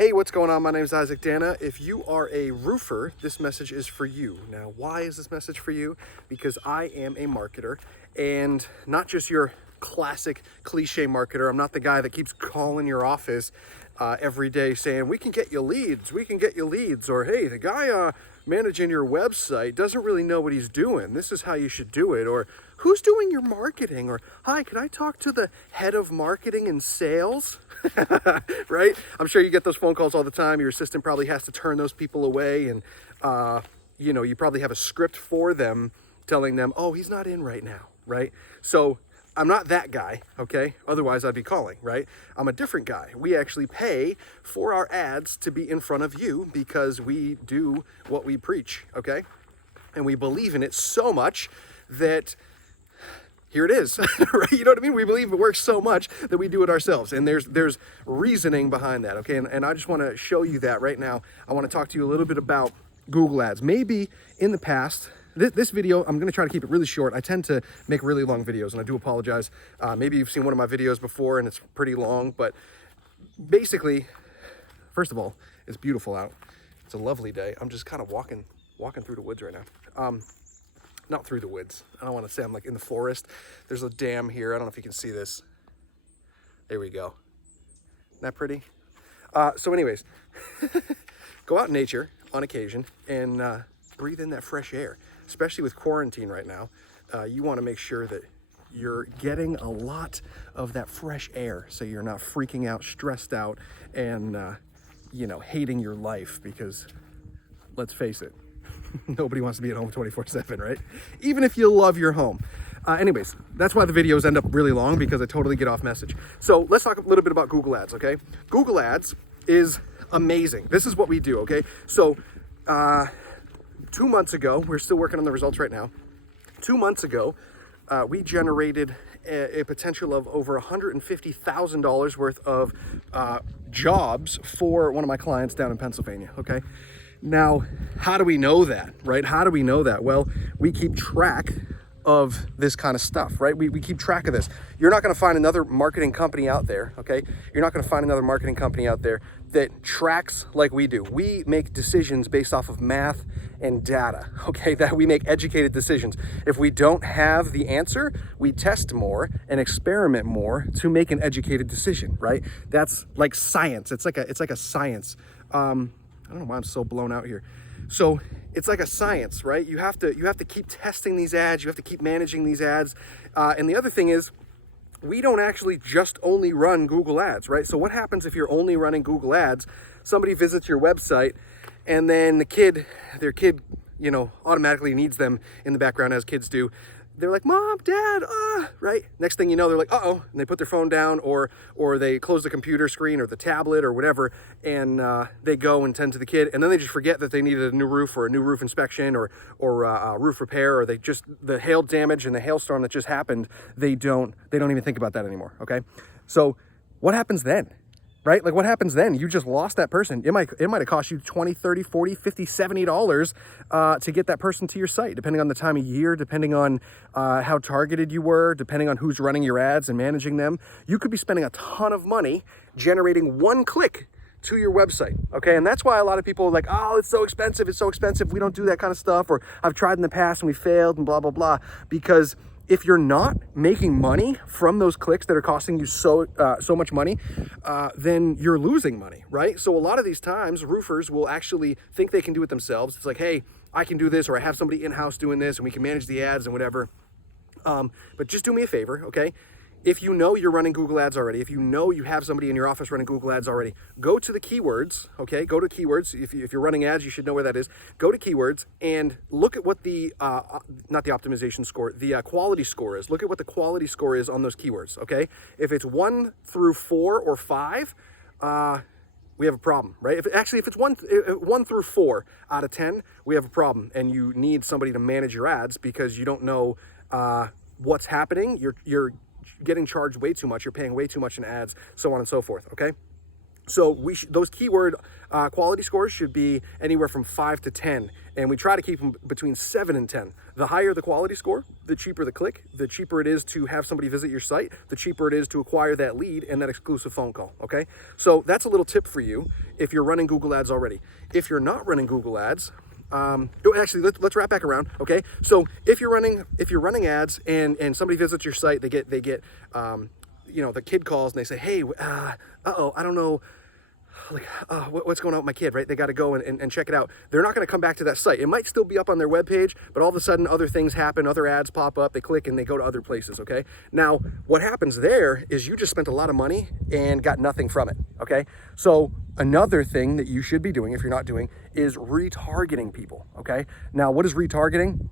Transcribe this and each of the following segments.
Hey, what's going on? My name is Isaac Dana. If you are a roofer, this message is for you. Now, why is this message for you? Because I am a marketer, and not just your classic cliche marketer. I'm not the guy that keeps calling your office every day saying, we can get you leads, or hey, the guy managing your website doesn't really know what he's doing. This is how you should do it. Or who's doing your marketing? Or hi, can I talk to the head of marketing and sales? Right? I'm sure you get those phone calls all the time. Your assistant probably has to turn those people away, and you probably have a script for them telling them, oh, he's not in right now, right? So I'm not that guy, okay? Otherwise I'd be calling, right? I'm a different guy. We actually pay for our ads to be in front of you because we do what we preach, okay? And we believe in it so much that here it is, right? You know what I mean? We believe it works so much that we do it ourselves. And there's reasoning behind that, okay? And I just want to show you that right now. I want to talk to you a little bit about Google Ads. Maybe in the past, this video, I'm going to try to keep it really short. I tend to make really long videos, and I do apologize. Maybe you've seen one of my videos before and it's pretty long, but basically, first of all, it's beautiful out. It's a lovely day. I'm just kind of walking through the woods right now. Not through the woods. I don't want to say I'm like in the forest. There's a dam here. I don't know if you can see this. There we go. Isn't that pretty? So anyways, go out in nature on occasion and breathe in that fresh air, especially with quarantine right now. You want to make sure that you're getting a lot of that fresh air so you're not freaking out, stressed out, and hating your life, because let's face it, nobody wants to be at home 24/7, right? Even if you love your home. Anyways, that's why the videos end up really long, because I totally get off message. So let's talk a little bit about Google Ads, okay? Google Ads is amazing. This is what we do, okay? So 2 months ago, we're still working on the results right now. 2 months ago, we generated a potential of over $150,000 worth of jobs for one of my clients down in Pennsylvania, okay? Now, how do we know that, right? How do we know that? Well, we keep track of this kind of stuff, right? We keep track of this. You're not going to find another marketing company out there, okay? You're not going to find another marketing company out there that tracks like we do. We make decisions based off of math and data, okay? That we make educated decisions. If we don't have the answer, we test more and experiment more to make an educated decision, right? That's like science. It's like a science. I don't know why I'm so blown out here. So it's like a science, right? You have to keep testing these ads. You have to keep managing these ads. And the other thing is, we don't actually just only run Google Ads, right? So what happens if you're only running Google Ads? Somebody visits your website, and then their kid, automatically needs them in the background, as kids do. They're like, Mom, Dad, right? Next thing you know, they're like, uh-oh, and they put their phone down, or they close the computer screen or the tablet or whatever, and they go and tend to the kid, and then they just forget that they needed a new roof, or a new roof inspection, or roof repair, or the hail damage and the hailstorm that just happened, they don't even think about that anymore, okay? So what happens then? Right? Like, what happens then? You just lost that person. It might have cost you $20, $30, $40, $50, $70 to get that person to your site, depending on the time of year, depending on how targeted you were, depending on who's running your ads and managing them. You could be spending a ton of money generating one click to your website, okay? And that's why a lot of people are like, oh, it's so expensive, we don't do that kind of stuff, or I've tried in the past and we failed, and blah, blah, blah. Because if you're not making money from those clicks that are costing you so much money, then you're losing money, right? So a lot of these times, roofers will actually think they can do it themselves. It's like, hey, I can do this, or I have somebody in-house doing this, and we can manage the ads and whatever. But just do me a favor, okay? If you know you're running Google Ads already, if you know you have somebody in your office running Google Ads already, go to the keywords, okay? Go to keywords. If you're running ads, you should know where that is. Go to keywords and look at what the, not the optimization score, the quality score is. Look at what the quality score is on those keywords, okay? If it's 1 through 4 or 5, we have a problem, right? If it's 1 through 4 out of 10, we have a problem, and you need somebody to manage your ads because you don't know what's happening. You're getting charged way too much, you're paying way too much in ads, so on and so forth, okay? So those keyword quality scores should be anywhere from 5 to 10, and we try to keep them between 7 and 10. The higher the quality score, the cheaper the click, the cheaper it is to have somebody visit your site, the cheaper it is to acquire that lead and that exclusive phone call, okay? So that's a little tip for you if you're running Google Ads already. If you're not running Google Ads, actually, let's wrap back around, okay? So if you're running ads and somebody visits your site, they get the kid calls and they say, hey, I don't know, like, what's going on with my kid, right? They got to go and check it out. They're not going to come back to that site. It might still be up on their webpage, but all of a sudden other things happen, other ads pop up, they click and they go to other places, okay? Now, what happens there is you just spent a lot of money and got nothing from it, okay? So another thing that you should be doing, if you're not doing, is retargeting people, okay? Now, what is retargeting?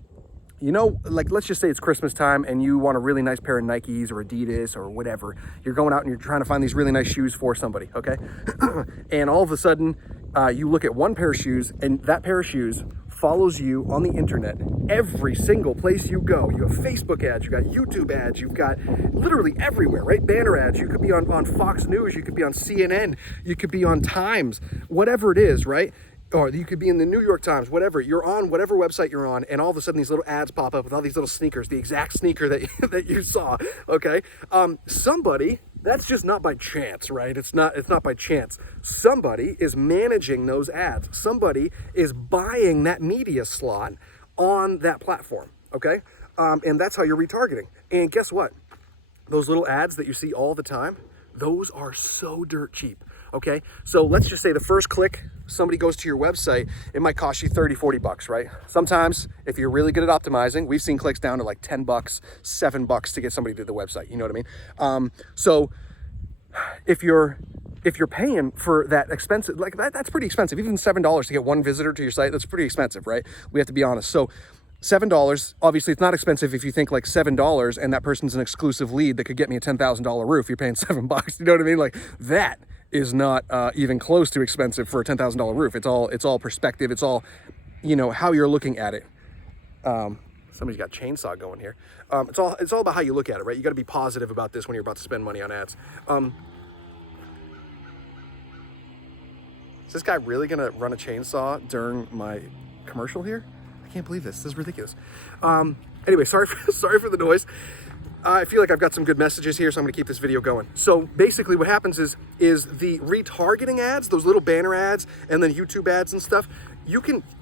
You know, like, let's just say it's Christmas time and you want a really nice pair of Nikes or Adidas or whatever. You're going out and you're trying to find these really nice shoes for somebody, okay? And all of a sudden, you look at one pair of shoes and that pair of shoes follows you on the internet every single place you go. You have Facebook ads, you got YouTube ads, you've got literally everywhere, right? Banner ads. You could be on Fox News, you could be on CNN, you could be on Times, whatever it is, right? Or you could be in the New York Times, whatever. You're on whatever website you're on, and all of a sudden these little ads pop up with all these little sneakers, the exact sneaker that you saw, okay? Somebody, that's just not by chance, right? It's not by chance. Somebody is managing those ads. Somebody is buying that media slot on that platform, okay? And that's how you're retargeting. And guess what? Those little ads that you see all the time, those are so dirt cheap. Okay, so let's just say the first click, somebody goes to your website, it might cost you 30, 40 bucks, right? Sometimes if you're really good at optimizing, we've seen clicks down to like 10 bucks, $7 to get somebody to the website, you know what I mean? So if you're paying for that expensive, like that's pretty expensive. Even $7 to get one visitor to your site, that's pretty expensive, right? We have to be honest. So $7, obviously it's not expensive if you think like $7 and that person's an exclusive lead that could get me a $10,000 roof, you're paying $7, you know what I mean? Like that is not even close to expensive for a $10,000 roof. It's all perspective. It's all, you know, how you're looking at it. Somebody's got chainsaw going here. It's all about how you look at it, right? You got to be positive about this when you're about to spend money on ads. Is this guy really gonna run a chainsaw during my commercial here? I can't believe this. This is ridiculous. Anyway, sorry for the noise. I feel like I've got some good messages here, so I'm going to keep this video going. So basically what happens is the retargeting ads, those little banner ads, and then YouTube ads and stuff,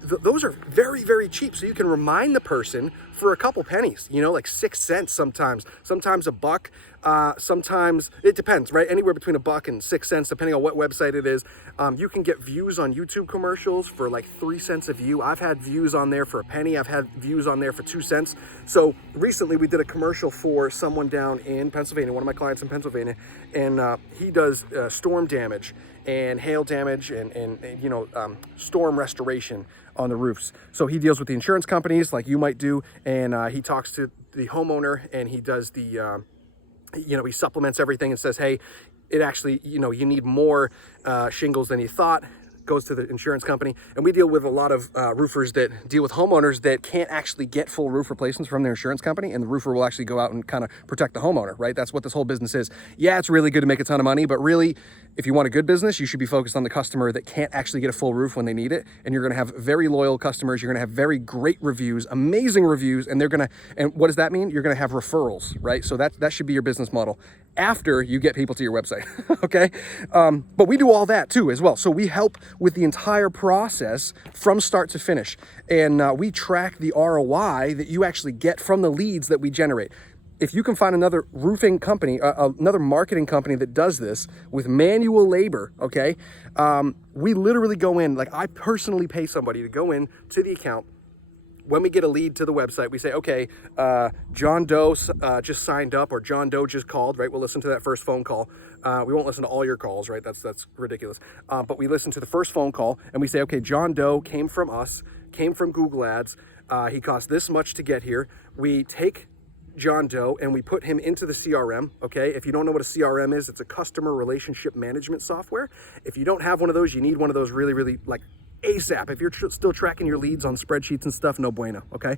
those are very, very cheap. So you can remind the person for a couple pennies, you know, like 6 cents sometimes a buck. Sometimes it depends, right? Anywhere between $1 and 6 cents, depending on what website it is. You can get views on YouTube commercials for like 3 cents a view. I've had views on there for a penny. I've had views on there for 2 cents. So recently we did a commercial for someone down in Pennsylvania, one of my clients in Pennsylvania, and he does storm damage and hail damage and storm restoration on the roofs. So he deals with the insurance companies like you might do, and he talks to the homeowner, and he does the he supplements everything and says, hey, it actually, you need more shingles than you thought. Goes to the insurance company. And we deal with a lot of roofers that deal with homeowners that can't actually get full roof replacements from their insurance company, and the roofer will actually go out and kind of protect the homeowner, right? That's what this whole business is. Yeah, it's really good to make a ton of money, but really, if you want a good business, you should be focused on the customer that can't actually get a full roof when they need it. And you're going to have very loyal customers. You're going to have very great reviews, amazing reviews, and and what does that mean? You're going to have referrals, right? So that should be your business model after you get people to your website, okay? But we do all that too as well. So we help with the entire process from start to finish. And we track the ROI that you actually get from the leads that we generate. If you can find another roofing company, another marketing company that does this with manual labor, okay? We literally go in, like I personally pay somebody to go in to the account. When we get a lead to the website, we say, okay, John Doe just signed up, or John Doe just called, right? We'll listen to that first phone call. We won't listen to all your calls, right? That's ridiculous. But we listen to the first phone call and we say, okay, John Doe came from us, came from Google Ads. He cost this much to get here. We take John Doe and we put him into the CRM, okay? If you don't know what a CRM is, it's a customer relationship management software. If you don't have one of those, you need one of those really, really like ASAP. If you're still tracking your leads on spreadsheets and stuff, no bueno, okay?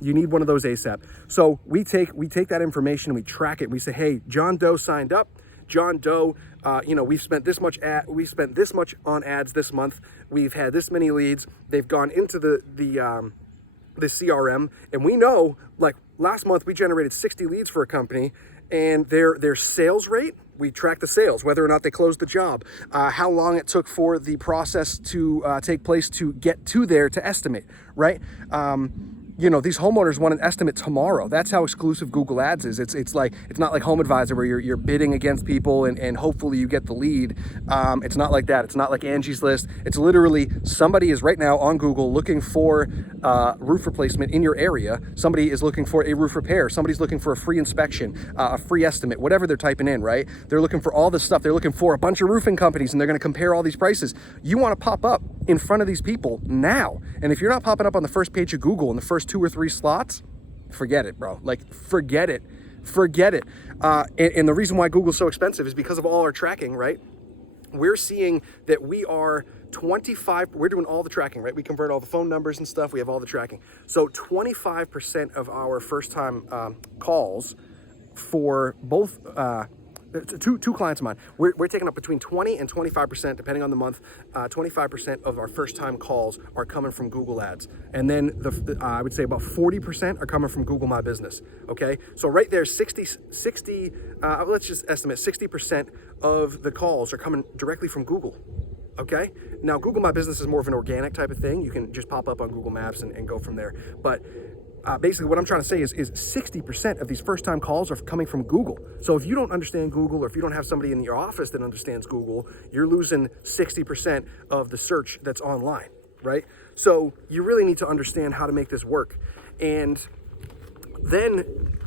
You need one of those ASAP. So we take that information and we track it. We say, hey, John Doe signed up. John Doe, we've spent this much on ads this month. We've had this many leads. They've gone into the this CRM, and we know, like last month we generated 60 leads for a company, and their sales rate, we track the sales, whether or not they closed the job, how long it took for the process to take place to get to there to estimate, right? You know, these homeowners want an estimate tomorrow. That's how exclusive Google Ads is. It's not like Home Advisor where you're bidding against people and hopefully you get the lead. It's not like that. It's not like Angie's List. It's literally somebody is right now on Google looking for roof replacement in your area. Somebody is looking for a roof repair. Somebody's looking for a free inspection, a free estimate, whatever they're typing in, right? They're looking for all this stuff. They're looking for a bunch of roofing companies and they're going to compare all these prices. You want to pop up in front of these people now. And if you're not popping up on the first page of Google in the first 2 or 3 slots, forget it, bro. Like, forget it. And the reason why Google's so expensive is because of all our tracking, right? We're seeing that we are 25, we're doing all the tracking, right? We convert all the phone numbers and stuff. We have all the tracking. So 25% of our first time calls for both, two clients of mine, we're taking up between 20 and 25%, depending on the month. 25% of our first time calls are coming from Google Ads. And then I would say about 40% are coming from Google My Business. Okay. So right there, 60, let's just estimate 60% of the calls are coming directly from Google. Okay. Now Google My Business is more of an organic type of thing. You can just pop up on Google Maps and go from there. But basically what I'm trying to say is 60% of these first time calls are coming from Google. So if you don't understand Google, or if you don't have somebody in your office that understands Google, you're losing 60% of the search that's online, right? So you really need to understand how to make this work. And then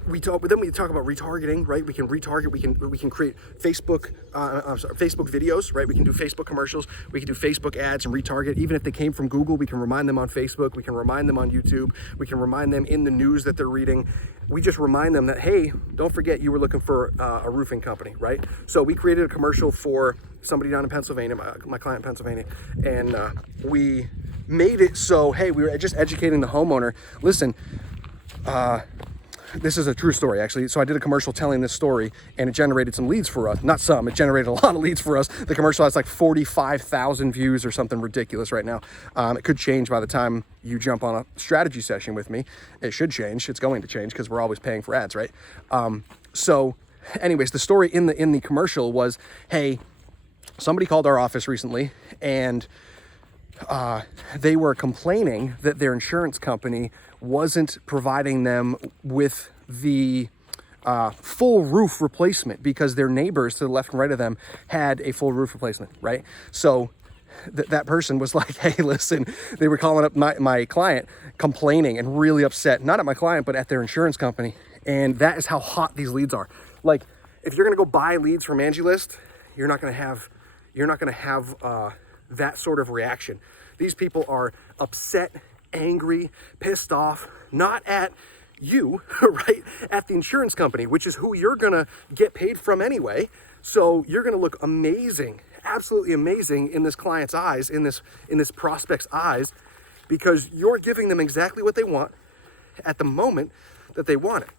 we talk about retargeting, right? We can retarget, we can create Facebook videos, right? We can do Facebook commercials, we can do Facebook ads and retarget. Even if they came from Google, we can remind them on Facebook, we can remind them on YouTube, we can remind them in the news that they're reading. We just remind them that, hey, don't forget you were looking for a roofing company, right? So we created a commercial for somebody down in Pennsylvania, my client in Pennsylvania, and we made it so, hey, we were just educating the homeowner. Listen, this is a true story, actually. So I did a commercial telling this story, and it generated some leads for us. It generated a lot of leads for us. The commercial has like 45,000 views or something ridiculous right now. It could change by the time you jump on a strategy session with me. It should change. It's going to change because we're always paying for ads, right? So anyways, the story in the commercial was, hey, somebody called our office recently, and they were complaining that their insurance company wasn't providing them with the full roof replacement because their neighbors to the left and right of them had a full roof replacement, right? So that person was like, hey, listen, they were calling up my client complaining and really upset, not at my client, but at their insurance company. And that is how hot these leads are. Like, if you're going to go buy leads from Angie's List, you're not going to have that sort of reaction. These people are upset, angry, pissed off, not at you, right? At the insurance company, which is who you're going to get paid from anyway. So you're going to look amazing, absolutely amazing in this client's eyes, in this prospect's eyes, because you're giving them exactly what they want at the moment that they want it,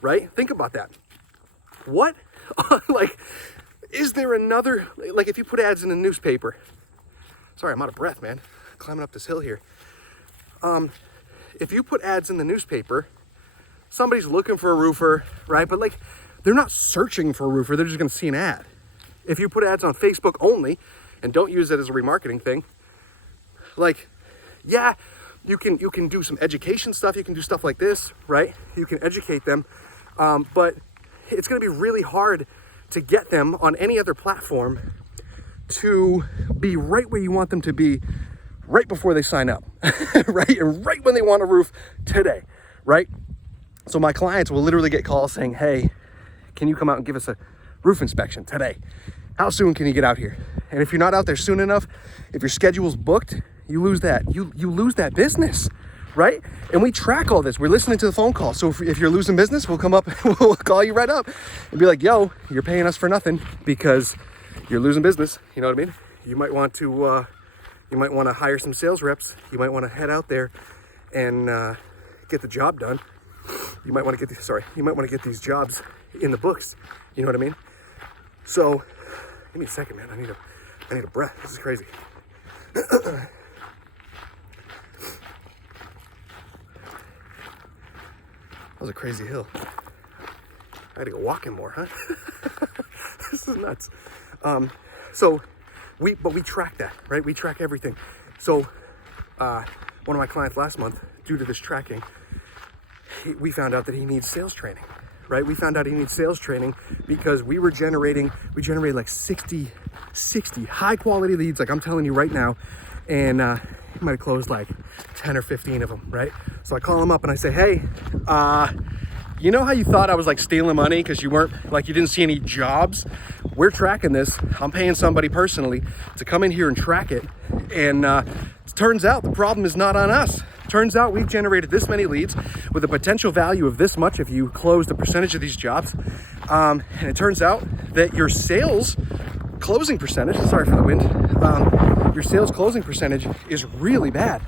right? Think about that. What? Like, is there another, like if you put ads in the newspaper, sorry, I'm out of breath, man, climbing up this hill here. If you put ads in the newspaper, somebody's looking for a roofer, right? But like, they're not searching for a roofer, they're just gonna see an ad. If you put ads on Facebook only, and don't use it as a remarketing thing, like, yeah, you can do some education stuff, you can do stuff like this, right? You can educate them, but it's gonna be really hard to get them on any other platform to be right where you want them to be right before they sign up, right? And right when they want a roof today, right? So my clients will literally get calls saying, hey, can you come out and give us a roof inspection today? How soon can you get out here? And if you're not out there soon enough, if your schedule's booked, you lose that. You lose that business, right? And we track all this. We're listening to the phone call. So if you're losing business, we'll come up, we'll call you right up and be like, yo, you're paying us for nothing because you're losing business. You know what I mean? You might want to hire some sales reps. You might want to head out there and get the job done. You might want to get these jobs in the books. You know what I mean? So, give me a second, man. I need a breath. This is crazy. That was a crazy hill. I gotta go walking more, huh? This is nuts. But we track that, right? We track everything. So one of my clients last month, due to this tracking, we found out that he needs sales training, right? We found out he needs sales training because we generated like 60 high quality leads, like I'm telling you right now. And he might have closed like 10 or 15 of them, right? So I call him up and I say, hey, you know how you thought I was like stealing money because you didn't see any jobs? We're tracking this. I'm paying somebody personally to come in here and track it. And it turns out the problem is not on us. Turns out we've generated this many leads with a potential value of this much if you close the percentage of these jobs. And it turns out that your sales closing percentage, sorry for the wind, your sales closing percentage is really bad.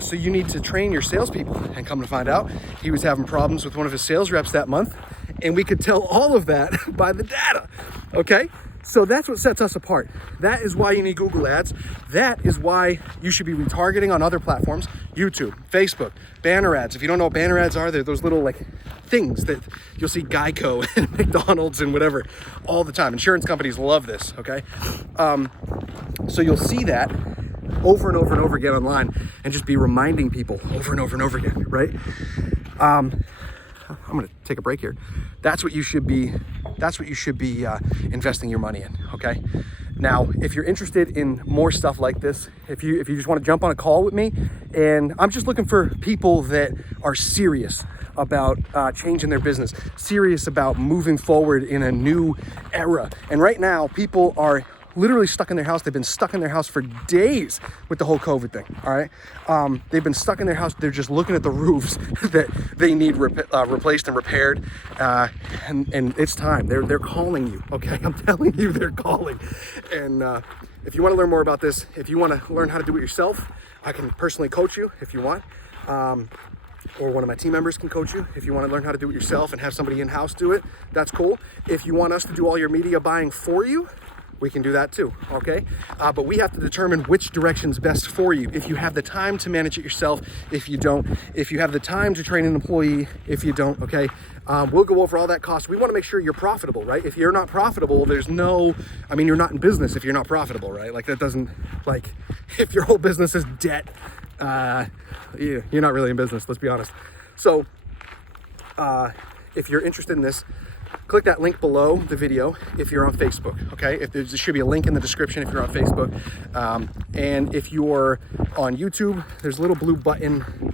So you need to train your salespeople. And come to find out, he was having problems with one of his sales reps that month, and we could tell all of that by the data, okay? So that's what sets us apart. That is why you need Google Ads. That is why you should be retargeting on other platforms, YouTube, Facebook, banner ads. If you don't know what banner ads are, they're those little like things that you'll see Geico and McDonald's and whatever all the time. Insurance companies love this, okay? So you'll see that over and over and over again online and just be reminding people over and over and over again, right? I'm gonna take a break here. That's what you should be investing your money in, okay? Now, if you're interested in more stuff like this, if you just want to jump on a call with me, and I'm just looking for people that are serious about changing their business, serious about moving forward in a new era. And right now, people are literally stuck in their house. They've been stuck in their house for days with the whole COVID thing, all right? They've been stuck in their house. They're just looking at the roofs that they need replaced and repaired, and it's time. They're calling you, okay? I'm telling you, they're calling. And if you want to learn more about this, if you want to learn how to do it yourself, I can personally coach you if you want. Or one of my team members can coach you. If you want to learn how to do it yourself and have somebody in-house do it, that's cool. If you want us to do all your media buying for you, we can do that too, okay? But we have to determine which direction's best for you. If you have the time to manage it yourself, if you don't, if you have the time to train an employee, if you don't, okay? We'll go over all that cost. We want to make sure you're profitable, right? If you're not profitable, you're not in business if you're not profitable, right? Like that doesn't, like, if your whole business is debt, you're not really in business, let's be honest. So if you're interested in this, click that link below the video if you're on Facebook, okay? There should be a link in the description if you're on Facebook. And if you're on YouTube, there's a little blue button,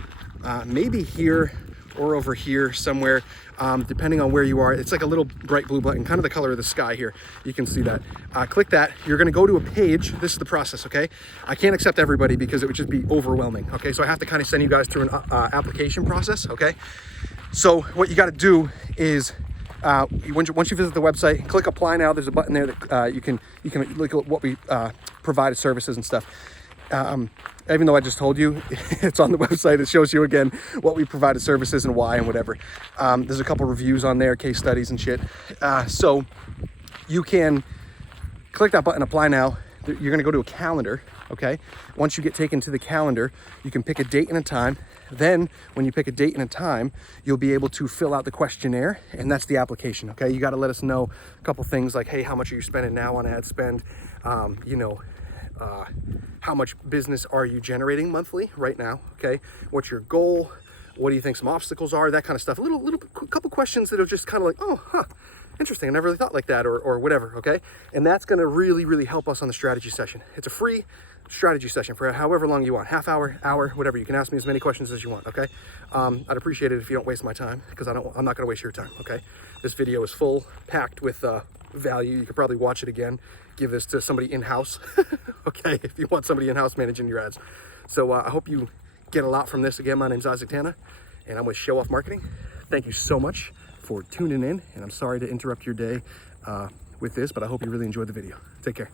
maybe here or over here somewhere, depending on where you are. It's like a little bright blue button, kind of the color of the sky here. You can see that. Click that. You're gonna go to a page. This is the process, okay? I can't accept everybody because it would just be overwhelming, okay? So I have to kind of send you guys through an application process, okay? So what you gotta do is, once you visit the website, click apply now. There's a button there that you can look at what we provide as services and stuff. Even though I just told you, it's on the website. It shows you again what we provide as services and why and whatever. There's a couple reviews on there, case studies and shit. So you can click that button, apply now. You're gonna go to a calendar, okay? Once you get taken to the calendar, you can pick a date and a time. Then when you pick a date and a time, you'll be able to fill out the questionnaire, and that's the application, okay? You gotta let us know a couple things like, hey, how much are you spending now on ad spend? How much business are you generating monthly right now, okay? What's your goal? What do you think some obstacles are? That kind of stuff. A couple questions that are just kind of like, oh, huh, interesting. I never really thought like that or whatever, okay? And that's gonna really, really help us on the strategy session. It's a free strategy session for however long you want, half hour, whatever. You can ask me as many questions as you want, okay? I'd appreciate it if you don't waste my time because I'm not gonna waste your time, okay? This video is full, packed with value. You could probably watch it again. Give this to somebody in-house, okay? If you want somebody in-house managing your ads. So I hope you get a lot from this. Again, my name's Isaac Tana, and I'm with Show Off Marketing. Thank you so much for tuning in, and I'm sorry to interrupt your day with this, but I hope you really enjoyed the video. Take care.